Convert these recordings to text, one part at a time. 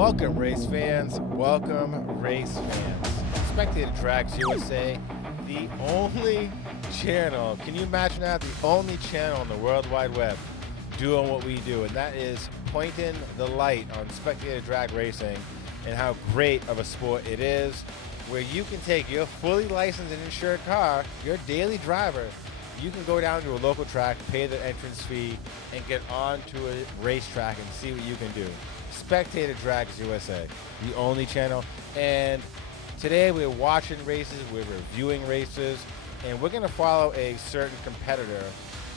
Welcome, race fans. Welcome, race fans. Spectator Tracks USA, the only channel, can you imagine that? The only channel on the World Wide Web doing what we do, and that is pointing the light on spectator drag racing and how great of a sport it is, where you can take your fully licensed and insured car, your daily driver, you can go down to a local track, pay the entrance fee, and get onto a racetrack and see what you can do. Spectator Drags USA, the only channel. And today we're watching races, we're reviewing races, and we're going to follow a certain competitor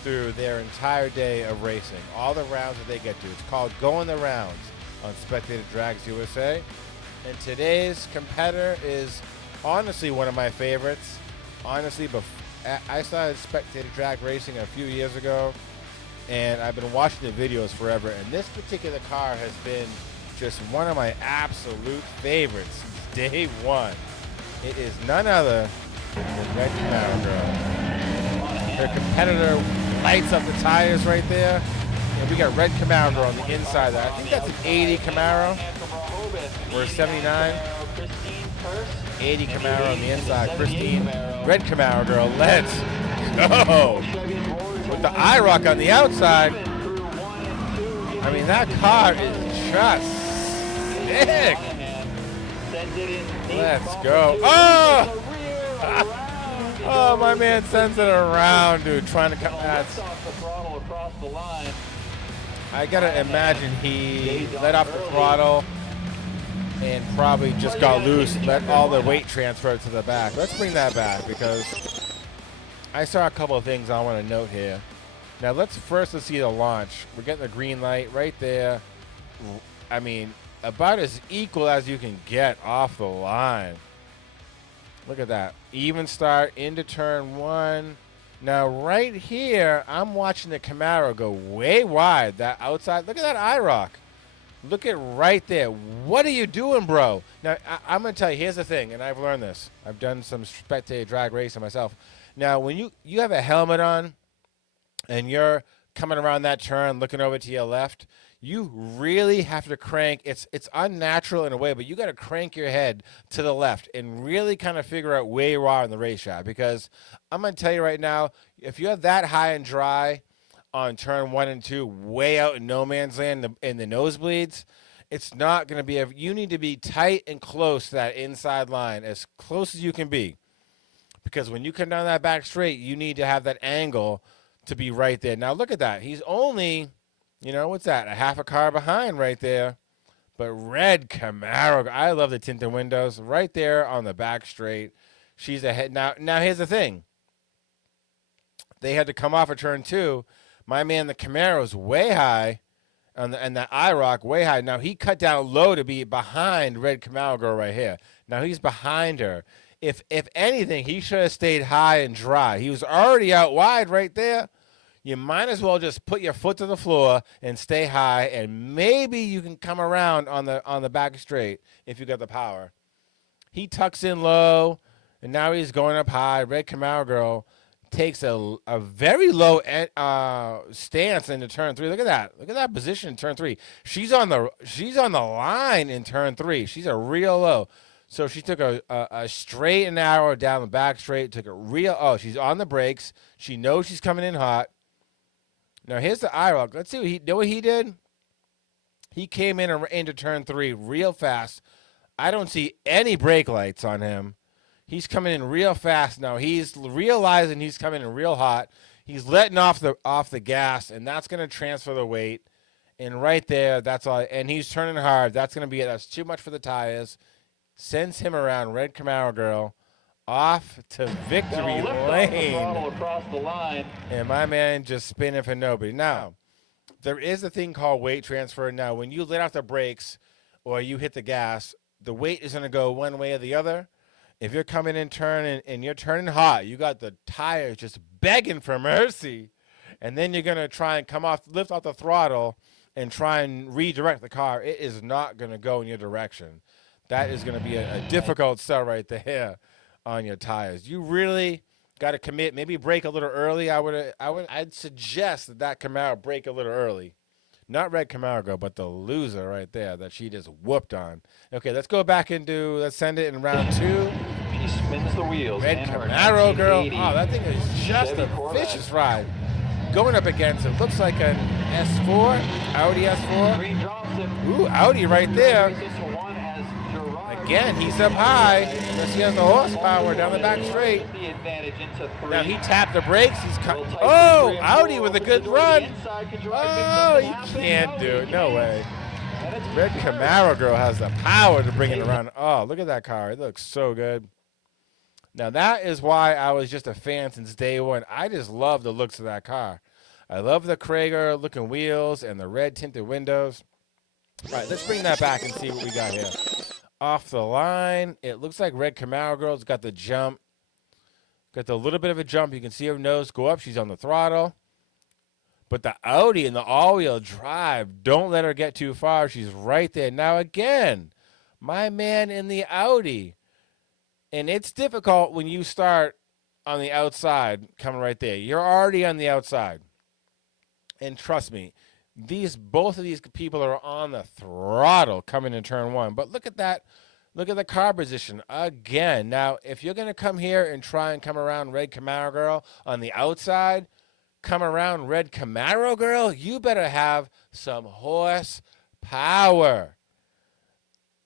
through their entire day of racing, all the rounds that they get to. It's called Going the Rounds on Spectator Drags USA. And today's competitor is honestly one of my favorites. Honestly, I started Spectator Drag Racing a few years ago, and I've been watching the videos forever, and this particular car has been just one of my absolute favorites since day one. It is none other than Red Camaro Girl. Her competitor lights up the tires right there, and we got Red Camaro Girl on the inside there. I think that's an 80 Camaro or a 79. 80 Camaro on the inside, Christine. Red Camaro Girl, let's go! With the IROC on the outside, I mean, that car is just sick. Let's go. Oh! Oh, my man sends it around, dude, trying to come at. I gotta imagine he let off the throttle and probably just got loose, let all the weight transfer to the back. Let's bring that back because I saw a couple of things I want to note here. Now let's see the launch. We're getting the green light right there. I mean, about as equal as you can get off the line. Look at that. Even start into turn one. Now right here, I'm watching the Camaro go way wide. That outside, look at that IROC. Look at right there. What are you doing, bro? Now, I'm going to tell you, here's the thing, and I've learned this. I've done some spectator drag racing myself. Now, when you have a helmet on and you're coming around that turn, looking over to your left, you really have to crank. It's unnatural in a way, but you got to crank your head to the left and really kind of figure out where you are in the racetrack. Because I'm going to tell you right now, if you're that high and dry on turn 1 and 2, way out in no man's land in the nosebleeds, it's not going to be. You need to be tight and close to that inside line, as close as you can be. Because when you come down that back straight, you need to have that angle to be right there. Now, look at that. He's only, what's that? A half a car behind right there. But Red Camaro, I love the tinted windows. Right there on the back straight. She's ahead. Now here's the thing. They had to come off of turn 2. My man, the Camaro's way high, and the IROC way high. Now, he cut down low to be behind Red Camaro Girl right here. Now, he's behind her. If anything, he should have stayed high and dry. He was already out wide right there. You might as well just put your foot to the floor and stay high, and maybe you can come around on the back straight if you got the power. He tucks in low, and now he's going up high. Red Camaro Girl takes a very low stance into turn 3. Look at that. Look at that position in turn 3. She's on the line in turn 3. She's a real low. So she took a straight and narrow down the back straight, took a real, she's on the brakes. She knows she's coming in hot. Now here's the IROC. Let's see what he did. He came into turn 3 real fast. I don't see any brake lights on him. He's coming in real fast now. He's realizing he's coming in real hot. He's letting off the gas, and that's going to transfer the weight. And right there, that's all. And he's turning hard. That's going to be it. That's too much for the tires. Sends him around. Red Camaro Girl off to victory lane. Across the line. And my man just spinning for nobody. Now, there is a thing called weight transfer. Now, when you let off the brakes or you hit the gas, the weight is going to go one way or the other. If you're coming in turn and you're turning hot, you got the tires just begging for mercy, and then you're going to try and lift off the throttle and try and redirect the car, it is not going to go in your direction. That is going to be a difficult sell right there on your tires. You really got to commit, maybe brake a little early. I'd suggest that Camaro brake a little early. Not Red Camaro Girl, but the loser right there that she just whooped on. Okay, let's go back into, let's send it in round 2. She spins the wheels. Red Camaro Girl. Oh, that thing is just a vicious ride. Going up against it looks like an S4, Audi S4. Ooh, Audi right there. Again, he's up high. Unless he has the horsepower down the back straight. Now he tapped the brakes. He's oh, Audi with a good run. Oh, he can't do it. No way. Red Camaro Girl has the power to bring it around. Oh, look at that car. It looks so good. Now, that is why I was just a fan since day one. I just love the looks of that car. I love the Krager-looking wheels and the red tinted windows. All right, let's bring that back and see what we got here. Off the line, it looks like Red Camaro Girl's got the jump. Got the little bit of a jump. You can see her nose go up. She's on the throttle. But the Audi and the all-wheel drive, don't let her get too far. She's right there. Now, again, my man in the Audi. And it's difficult when you start on the outside, coming right there. You're already on the outside. And trust me, both of these people are on the throttle coming in turn 1. But look at that. Look at the car position again. Now, if you're going to come here and try and come around Red Camaro Girl on the outside, come around Red Camaro Girl, you better have some horsepower.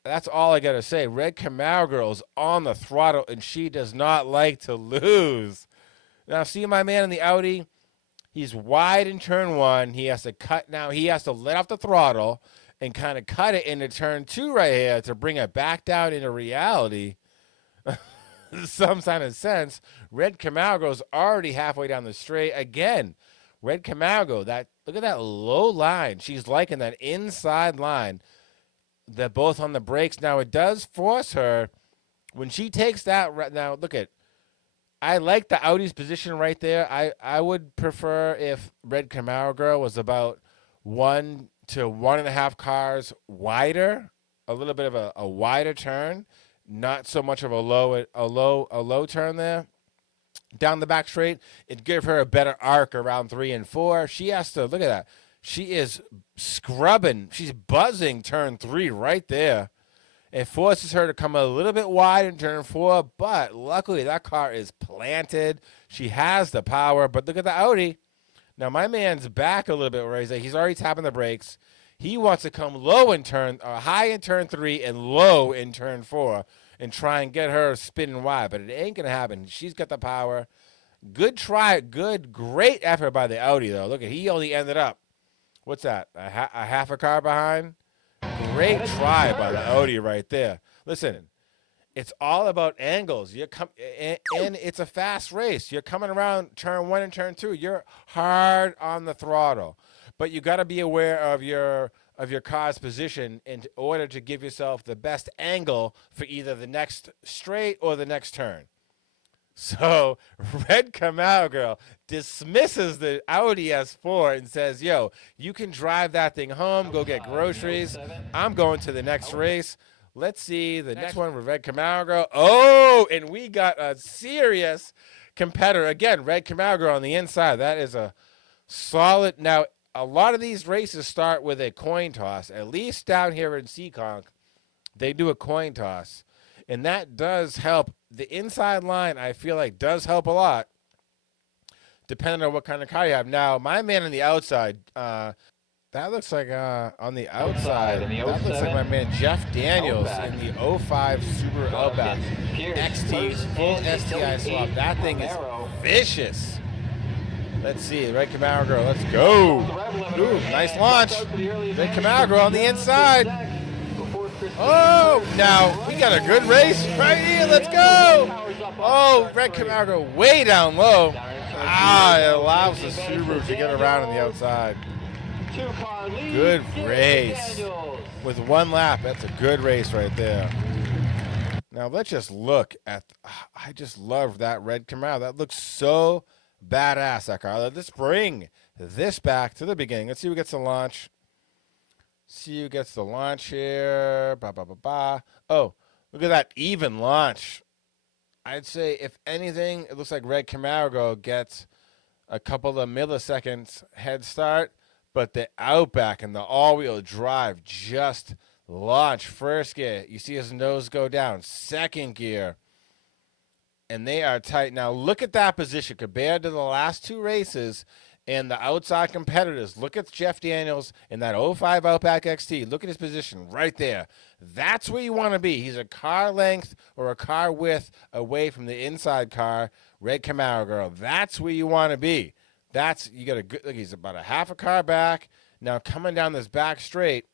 That's all I got to say. Red Camaro Girl's on the throttle, and she does not like to lose. Now, see my man in the Audi? He's wide in turn 1. He has to cut now. He has to let off the throttle and kind of cut it into turn 2 right here to bring it back down into reality. Some kind of sense. Red Camaro Girl's already halfway down the straight. Again, Red Camaro Girl, look at that low line. She's liking that inside line. They're both on the brakes. Now, it does force her. When she takes that, now, look at, I like the Audi's position right there. I would prefer if Red Camaro Girl was about 1 to 1.5 cars wider, a little bit of a wider turn, not so much of a low turn there. Down the back straight, it'd give her a better arc around 3 and 4. She has to, look at that. She is scrubbing. She's buzzing turn 3 right there. It forces her to come a little bit wide in turn 4, but luckily that car is planted. She has the power, but look at the Audi. Now, my man's back a little bit where he's already tapping the brakes. He wants to come high in turn 3 and low in turn 4 and try and get her spinning wide, but it ain't going to happen. She's got the power. Good try. Great effort by the Audi, though. Look, he only ended up, what's that, a half a car behind? Great try by the Audi right there. Listen, it's all about angles. And it's a fast race. You're coming around turn 1 and turn 2. You're hard on the throttle, but you got to be aware of your car's position in order to give yourself the best angle for either the next straight or the next turn. So Red Camaro Girl dismisses the Audi S4 and says, yo, you can drive that thing home, go get groceries. I'm going to the next race. Let's see the next one with Red Camaro Girl. Oh, and we got a serious competitor. Again, Red Camaro Girl on the inside. That is a solid. Now, a lot of these races start with a coin toss. At least down here in Seekonk, they do a coin toss. And that does help. The inside line, I feel like, does help a lot, depending on what kind of car you have. Now, my man on the outside, that looks like on the outside, that looks like my man Jeff Daniels in the 05 Subaru Outback XT's full STI swap. That thing is vicious. Let's see, Red Camaro Girl, let's go. Ooh, nice launch. Red Camaro Girl on the inside. Oh, now we got a good race right here. Let's go. Oh, Red Camaro Girl way down low. It allows the Subaru to get around on the outside. Good race. With 1 lap, that's a good race right there. Now, let's just look at, I just love that Red Camaro. That looks so badass, that car. Let's bring this back to the beginning. Let's see who gets the launch. See who gets the launch here. Oh, look at that even launch. I'd say, if anything, it looks like Red Camaro Girl gets a couple of milliseconds head start. But the Outback and the all-wheel drive just launch. First gear, you see his nose go down. Second gear, and they are tight. Now look at that position compared to the last two races and the outside competitors. Look at Jeff Daniels in that '05 Outback XT. Look at his position right there. That's where you want to be. He's a car length or a car width away from the inside car, Red Camaro Girl. That's where you want to be. You got a good look. He's about a half a car back. Now coming down this back straight,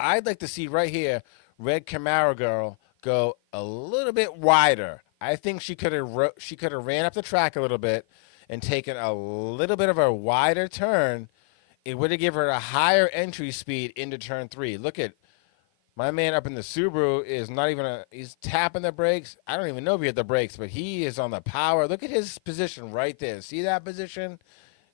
I'd like to see right here Red Camaro Girl go a little bit wider. I think she could have ran up the track a little bit and taken a little bit of a wider turn. It would have given her a higher entry speed into turn 3. Look at my man up in the Subaru is not even he's tapping the brakes. I don't even know if he had the brakes, but he is on the power. Look at his position right there. See that position?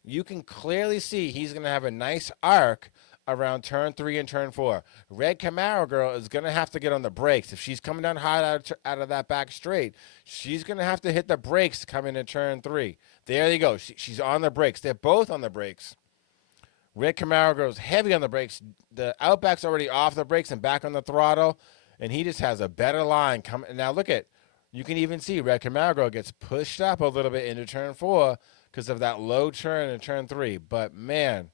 You can clearly see he's going to have a nice arc around turn 3 and turn 4. Red Camaro Girl is going to have to get on the brakes. If she's coming down hard out of that back straight, she's going to have to hit the brakes to come into turn 3. There you go. She's on the brakes. They're both on the brakes. Red Camaro Girl's heavy on the brakes. The Outback's already off the brakes and back on the throttle, and he just has a better line coming. Now look at, you can even see Red Camaro Girl gets pushed up a little bit into turn 4 because of that low turn in turn 3. But man,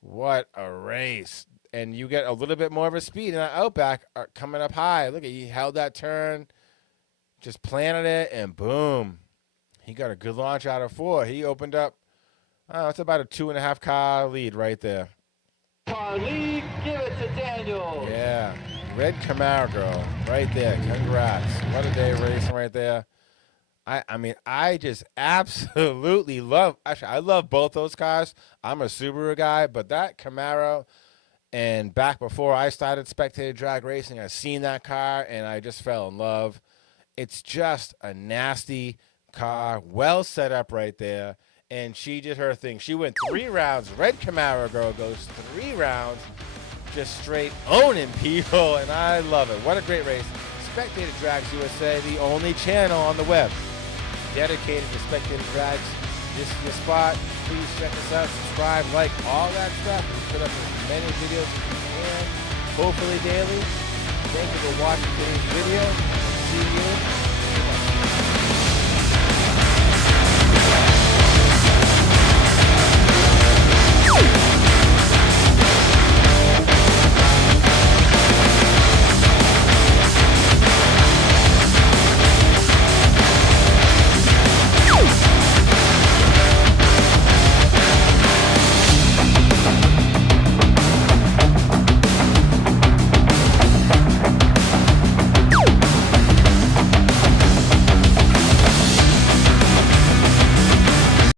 what a race. And you get a little bit more of a speed in that Outback coming up high. Look at, he held that turn, just planted it, and boom. He got a good launch out of 4. He opened up, it's about a 2.5 car lead right there. Car lead, give it to Daniel. Yeah, Red Camaro Girl right there. Congrats. What a day racing right there. I mean, I just absolutely love, actually, I love both those cars. I'm a Subaru guy, but that Camaro, and back before I started Spectator drag racing, I seen that car, and I just fell in love. It's just a nasty car, well set up right there, and she did her thing. She went 3 rounds. Red Camaro Girl goes 3 rounds, just straight owning people, and I love it. What a great race. Spectator Drags USA, the only channel on the web dedicated to Spectator Drags. This is your spot. Please check us out, subscribe, like, all that stuff. We put up as many videos as we can, hopefully daily. Thank you for watching today's video. See you.